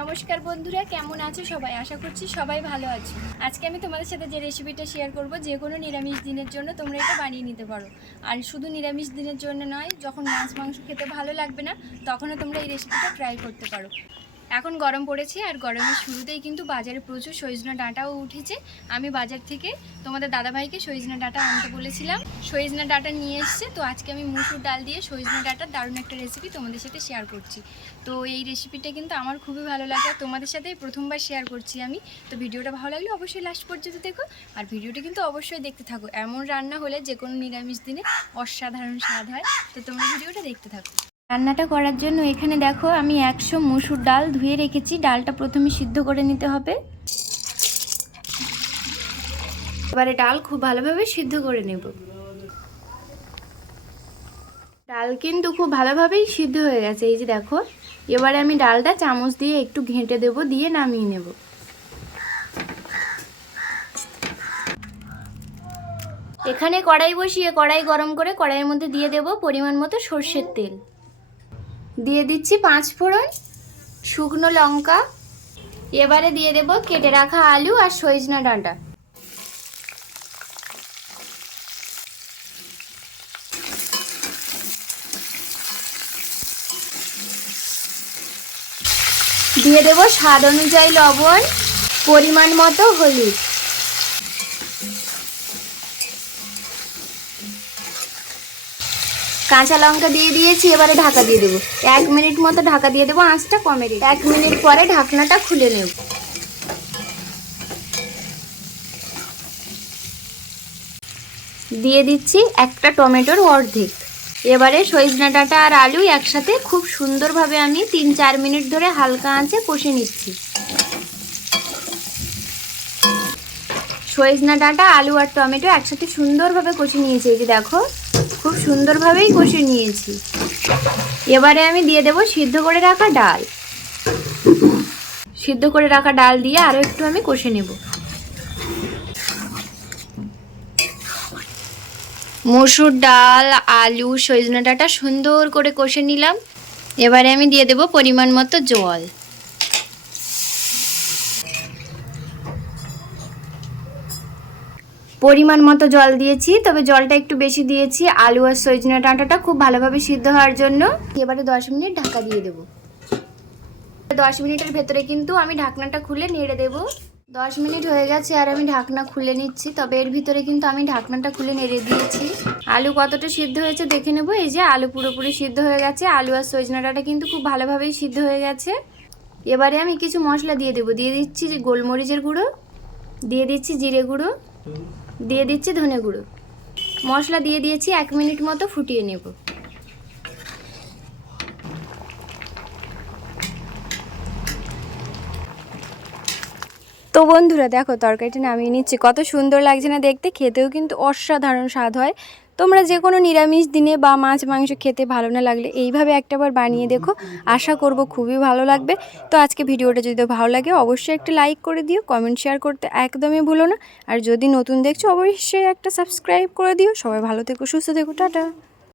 নমস্কার বন্ধুরা, কেমন আছো সবাই? আশা করছি সবাই ভালো আছো। আজকে আমি তোমাদের সাথে যে রেসিপিটা শেয়ার করব, যে কোনো নিরামিষ দিনের জন্য তোমরা এটা বানিয়ে নিতে পারো। আর শুধু নিরামিষ দিনের জন্য নয়, যখন মাছ মাংস খেতে ভালো লাগবে না তখনও তোমরা এই রেসিপিটা ট্রাই করতে পারো। এখন গরম পড়েছে আর গরমের শুরুতেই কিন্তু বাজারে প্রচুর সজনা ডাঁটাও উঠেছে। আমি বাজার থেকে তোমাদের দাদাভাইকে সজনা ডাঁটা আনতে বলেছিলাম, সজনা ডাঁটা নিয়ে এসছে। তো আজকে আমি মুসুর ডাল দিয়ে সজনা ডাঁটার দারুণ একটা রেসিপি তোমাদের সাথে শেয়ার করছি। তো এই রেসিপিটা কিন্তু আমার খুবই ভালো লাগে, তোমাদের সাথে প্রথমবার শেয়ার করছি আমি। তো ভিডিওটা ভালো লাগলে অবশ্যই লাস্ট পর্যন্ত দেখো, আর ভিডিওটি কিন্তু অবশ্যই দেখতে থাকো। এমন রান্না হলে যে কোনো নিরামিষ দিনে অসাধারণ স্বাদ হয়। তো তোমরা ভিডিওটা দেখতে থাকো। রান্নাটা করার জন্য এখানে দেখো আমি 100 মসুর ডাল ধুয়ে রেখেছি। ডালটা প্রথমে সিদ্ধ করে নিতে হবে। এবারে ডাল খুব ভালোভাবে সিদ্ধ করে নেব। ডাল কিন্তু খুব ভালোভাবেই সিদ্ধ হয়ে গেছে, এই যে দেখো। এবারে আমি ডালটা চামচ দিয়ে একটু ঘেঁটে দেব, দিয়ে নামিয়ে নেব। এখানে কড়াই বসিয়ে কড়াই গরম করে কড়াইয়ের মধ্যে দিয়ে দেব পরিমাণ মতো সর্ষের তেল। দিয়ে দিচ্ছি 5 ফোড়ন, শুকনো লঙ্কা। এবারে দিয়ে দেব কেটে রাখা আলু আর সজনা ডাঁটা। দিয়ে দেব স্বাদ অনুযায়ী লবণ, পরিমাণ মতো হলুদ। কাঁচা লঙ্কা দিয়ে দিয়েছি, এবারে ঢাকা দিয়ে দেবো। 1 মিনিট মতো ঢাকা দিয়ে দেবো, আঁচটা কমে রেখে। 1 মিনিট পরে ঢাকনাটা খুলে নেব। দিয়ে দিচ্ছি একটা টমেটোর অর্ধেক। এবারে সজনা ডাঁটা আর আলু একসাথে খুব সুন্দরভাবে আমি 3-4 মিনিট ধরে হালকা আঁচে কষে নিচ্ছি। সজনা ডাঁটা, আলু আর টমেটো একসাথে সুন্দরভাবে কষে নিয়েছি, এই যে দেখো। খুব সুন্দরভাবেই কষে নিয়েছি। এবারে আমি দিয়ে দেব সিদ্ধ করে রাখা ডাল। সিদ্ধ করে রাখা ডাল দিয়ে আরও একটু আমি কষে নেব। মসুর ডাল, আলু, সজনা ডাঁটা সুন্দর করে কষে নিলাম। এবারে আমি দিয়ে দেব পরিমাণ মতো জল। পরিমাণ মতো জল দিয়েছি, তবে জলটা একটু বেশি দিয়েছি আলু আর সজনা ডাঁটাটা খুব ভালোভাবে সিদ্ধ হওয়ার জন্য। এবারে 10 মিনিট ঢাকা দিয়ে দেব। 10 মিনিটের ভেতরে কিন্তু আমি ঢাকনাটা খুলে নেড়ে দেব। 10 মিনিট হয়ে গেছে আর আমি ঢাকনা খুলে নিচ্ছি, তবে এর ভিতরে কিন্তু আমি ঢাকনাটা খুলে নেড়ে দিয়েছি। আলু কতটা সিদ্ধ হয়েছে দেখে নেব। এই যে আলু পুরোপুরি সিদ্ধ হয়ে গেছে, আলু আর সজনা ডাঁটা কিন্তু খুব ভালোভাবেই সিদ্ধ হয়ে গেছে। এবারে আমি কিছু মশলা দিয়ে দেবো। দিয়ে দিচ্ছি গোলমরিচের গুঁড়ো, দিয়ে দিচ্ছি জিরে গুঁড়ো, দিয়ে দিচ্ছি ধনে গুঁড়ো। মশলা দিয়ে দিয়েছি, 1 মিনিট মতো ফুটিয়ে নেব। তো বন্ধুরা দেখো, তরকারিটা নামিয়ে নিচ্ছি। কত সুন্দর লাগছে না দেখতে? খেতেও কিন্তু অসাধারণ স্বাদ হয়। তোমরা যে কোনো নিরামিষ দিনে বা মাছ মাংস খেতে ভালো না লাগলে এইভাবে একটাবার বানিয়ে দেখো, আশা করব খুবই ভালো লাগবে। তো আজকে ভিডিওটা যদি ভালো লাগে অবশ্যই একটা লাইক করে দিও, কমেন্ট শেয়ার করতে একদমই ভুলো না। আর যদি নতুন দেখছো অবশ্যই একটা সাবস্ক্রাইব করে দিও। সবাই ভালো থেকো, সুস্থ থেকো, টাটা।